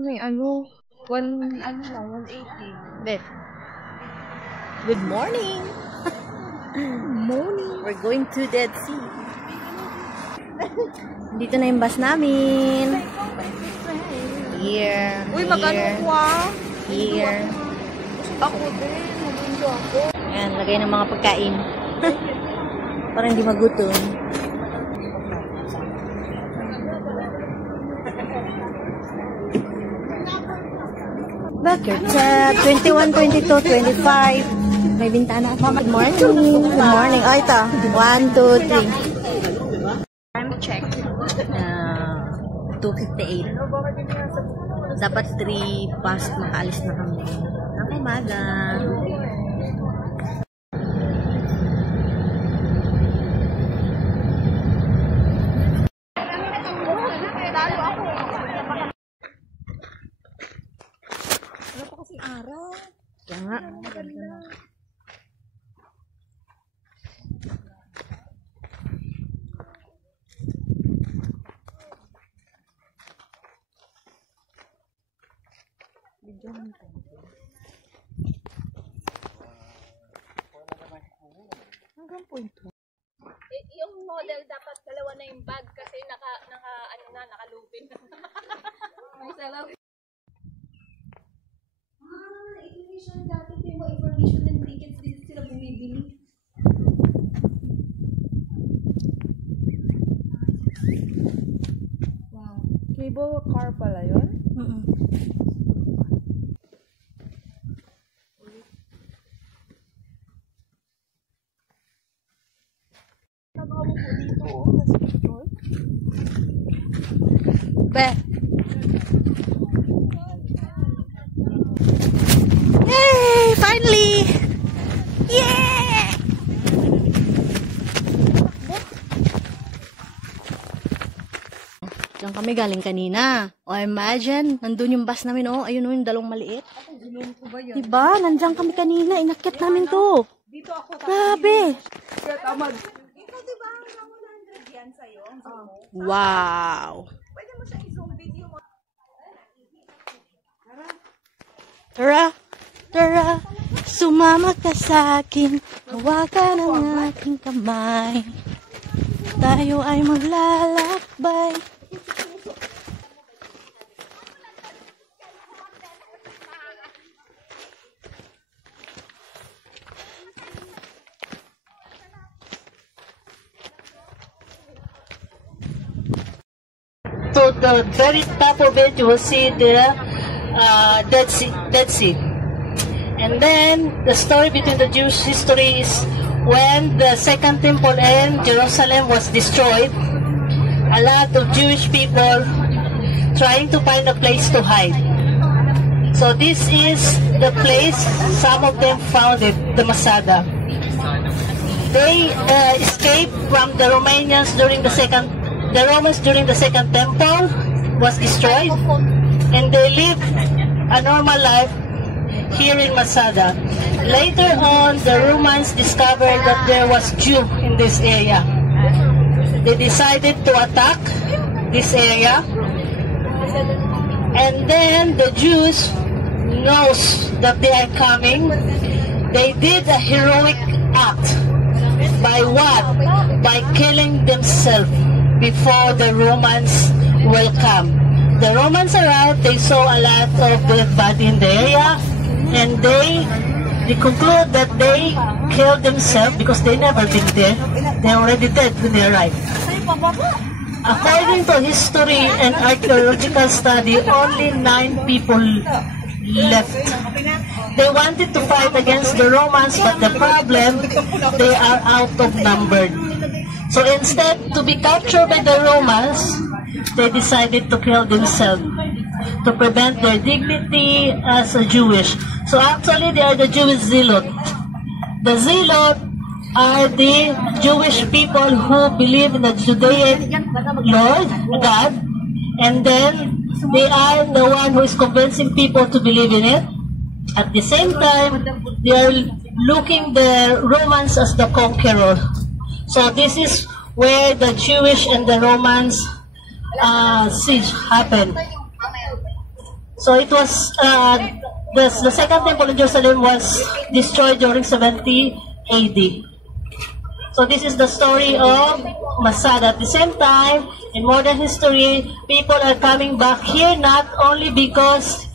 May ano, 180. Bet. Good morning! Good morning. We're going to Dead Sea. Dito na yung bus namin. Here. Uy, magano ko ah. Here. Ako din, magundo ako. Ayan, lagay ng mga pagkain. Para hindi magutom. Backyard tab, 21, 22, 25. May bintana ako. Good morning. Good morning. Oh, ito. 1, 2, 3. Time check. 2:58. Dapat 3 past makaalis na kami. Ang umaga. Wala pa kasing araw. Kaya nga. Hanggang point 2. Yung model dapat dalawa na yung bag kasi nakalupin. May salaw. Information dati ito yung information and tickets dito sila bumibili. Wow. Cable car pala yun? Be. Yay! Finally! Yeah! Diyan kami galing kanina. O imagine, nandun yung bus namin, oh. Ayun, oh, yung dalawang maliit. Diba? Nandiyan kami kanina. Inakyat namin to. Dito ako. Grabe! Tamad. Ito diba ang 100 yan sa'yo? Wow! Pwede mo siya i-zoom video mo. Tara! Tara! Sumama ka sa akin. Hawakan ang aking kamay. Tayo ay maglalakbay. To the very top of it, you will see the Dead Sea. And then the story between the Jewish history is when the Second Temple in Jerusalem was destroyed, a lot of Jewish people trying to find a place to hide. So this is the place some of them found it, the Masada. They escaped from the Romanians during the Romans during the Second Temple was destroyed, and they lived a normal life here in Masada. Later on, the Romans discovered that there was Jew in this area. They decided to attack this area, and then the Jews knows that they are coming. They did a heroic act. By what? By killing themselves before the Romans will come. The Romans arrived, they saw a lot of dead body in the area, and they conclude that they killed themselves because they never been there. They're already dead when they arrived. According to history and archaeological study, only 9 people left. They wanted to fight against the Romans, but the problem, they are outnumbered. So instead, to be captured by the Romans, they decided to kill themselves to prevent their dignity as a Jewish. So actually, they are the Jewish zealot. The zealot are the Jewish people who believe in the Judean Lord, God, and then they are the one who is convincing people to believe in it. At the same time, they are looking the Romans as the conqueror. So this is where the Jewish and the Romans siege happened. So it was, the second temple in Jerusalem was destroyed during 70 AD. So this is the story of Masada. At the same time, in modern history, people are coming back here not only because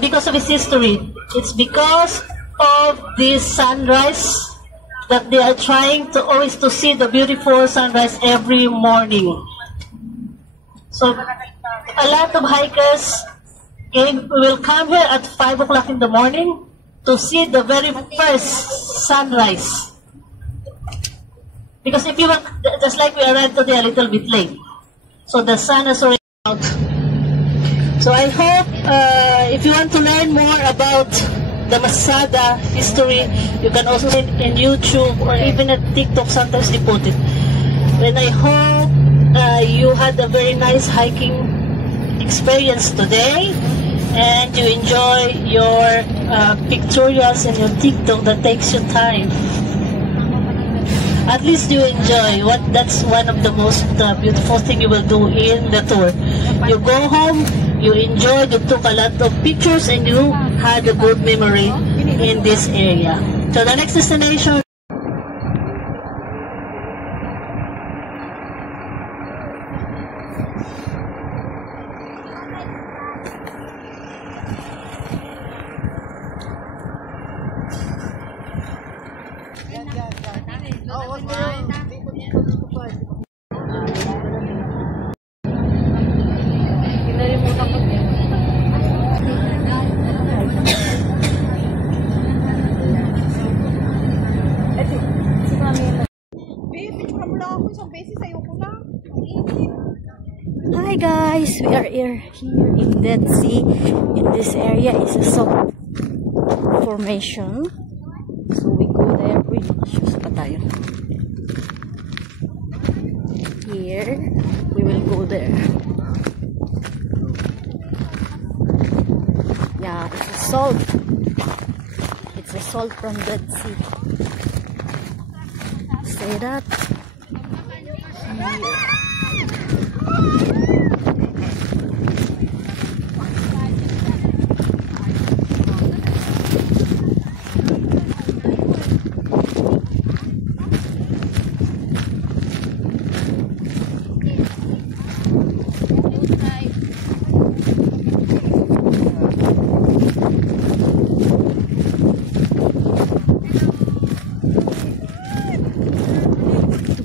because of its history. It's because of this sunrise that they are trying to always to see the beautiful sunrise every morning. So a lot of hikers will come here at 5 o'clock in the morning to see the very first sunrise. Because if you want, just like we arrived today a little bit late, so the sun is already out. So I hope if you want to learn more about the Masada history, you can also see it in YouTube or even at TikTok. Sometimes they put it. And I hope you had a very nice hiking experience today, and you enjoy your pictorials and your TikTok that takes you time. At least you enjoy. That's one of the most beautiful thing you will do in the tour. You go home, you enjoyed, you took a lot of pictures, and you had a good memory in this area. So the next destination. Hi guys, we are here in Dead Sea. In this area is a salt formation. So we go there. Uy, shoes pa tayo. Here, we will go there. Yeah, it's a salt. It's a salt from Dead Sea. Say that. Here.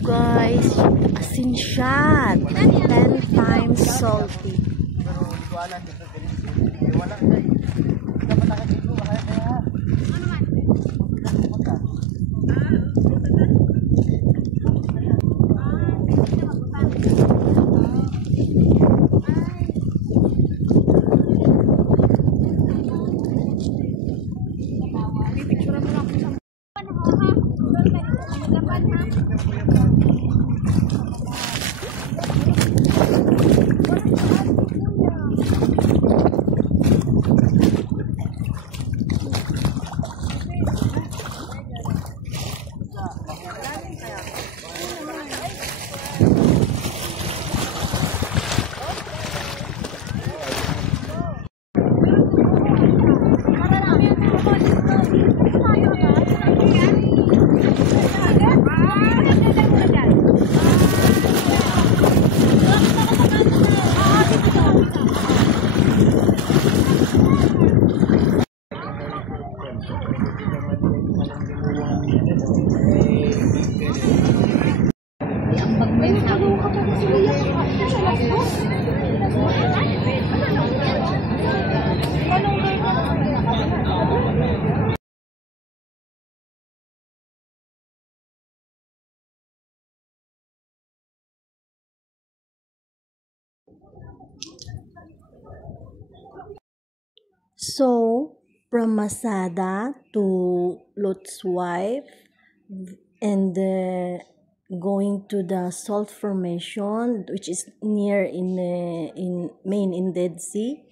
Guys, asin siya. 10 times salty. So, from Masada to Lot's wife, and going to the salt formation, which is near in Dead Sea,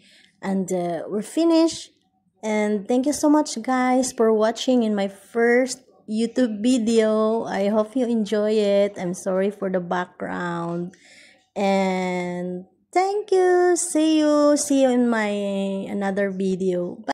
and we're finished. And thank you so much, guys, for watching in my first YouTube video. I hope you enjoy it. I'm sorry for the background, and Thank you. See you. See you in my another video. Bye.